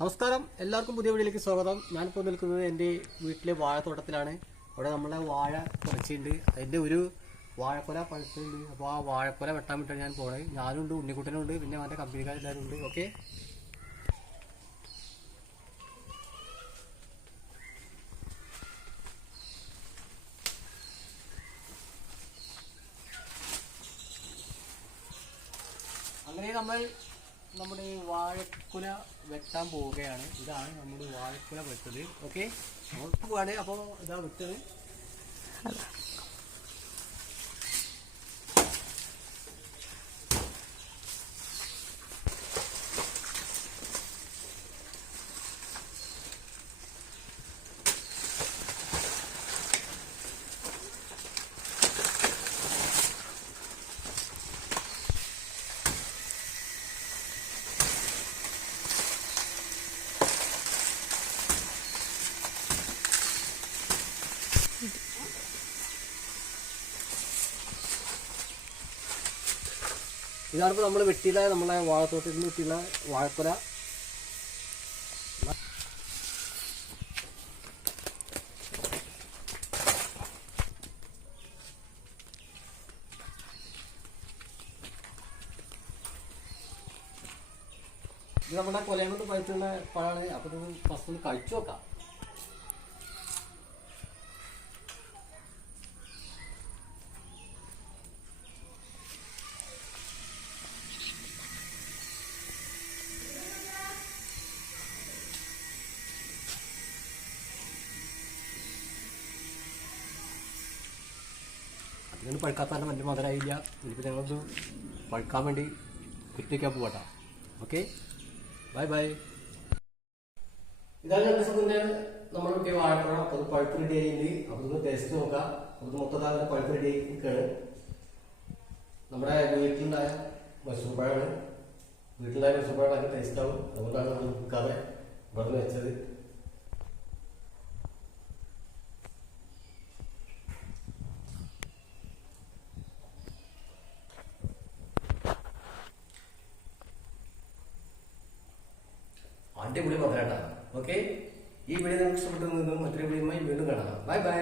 നമസ്കാരം. എല്ലാവർക്കും പുതിയ വീഡിയോയിലേക്ക് സ്വാഗതം. ഞാനിപ്പോൾ നിൽക്കുന്നത് എന്റെ വീട്ടിലെ വാഴത്തോട്ടത്തിലാണ്. അവിടെ നമ്മളെ വാഴ കുറച്ചുണ്ട് അതിന്റെ ഒരു വാഴക്കൊല പഴുത്തുണ്ട് അപ്പോൾ ആ വാഴക്കൊല വെട്ടാൻ വേണ്ടിയിട്ട് ഞാൻ പോണത് ഞാനുണ്ട് ഉണ്ണിക്കുട്ടനുണ്ട് പിന്നെ അവന്റെ കമ്പനിക്കാരെല്ലാവരും ഉണ്ട്. ഓക്കെ? അങ്ങനെ നമ്മൾ നമ്മുടെ വാഴക്കുല വെട്ടാൻ പോവുകയാണ്. ഇതാണ് നമ്മുടെ വാഴക്കുല വെട്ടത് ഓക്കെ പോവാണ് അപ്പോൾ ഇതാ വെട്ടത് ഇതാണ് ഇപ്പോൾ നമ്മൾ വെട്ടിയില്ല നമ്മളെ വാഴത്തോട്ടിൽ നിന്ന് വെട്ടിയില്ല വാഴക്കുല. ഇത് നമ്മുടെ കൊലയും പഴുത്തുള്ള പഴമാണ്. അപ്പോൾ ഇത് ഫസ്റ്റ് ഒന്ന് കഴിച്ചു നോക്കാം. അതിനൊന്നും പഴുക്കാത്ത തന്നെ വലിയ മധുരമായില്ല ഇനിയിപ്പോൾ ഞങ്ങളൊന്ന് പഴുക്കാൻ വേണ്ടി കുറ്റിക്കാൻ പോകട്ടെ ഓക്കെ ബൈ ബൈ ഇതാണ് രണ്ട് ദിവസം മുന്നേ നമ്മൾ കിട്ടിയ അപ്പോൾ അത് പഴുപ്പ് റെഡി ആയിട്ടുണ്ട്. അപ്പോൾ ടേസ്റ്റ് നോക്കാം. അപ്പോൾ മൊത്തം പഴുപ്പ് റെഡി ആയി നിൽക്കുകയാണ് നമ്മുടെ വീട്ടിലുണ്ടായ മൈസൂർ വീട്ടിലുണ്ടായ മൈസൂർ ടേസ്റ്റ് ആവും. അതുകൊണ്ടാണ് നമ്മൾ നിൽക്കാതെ ഇവിടെ വെച്ചത്. അടിപൊളി മധുരട്ടാ ഓക്കെ ഈ വീഡിയോ നിങ്ങൾക്ക് ഇഷ്ടപ്പെട്ടു നിന്നും മറ്റൊരു വീഡിയോയുമായി വീണ്ടും കാണാം. Bye bye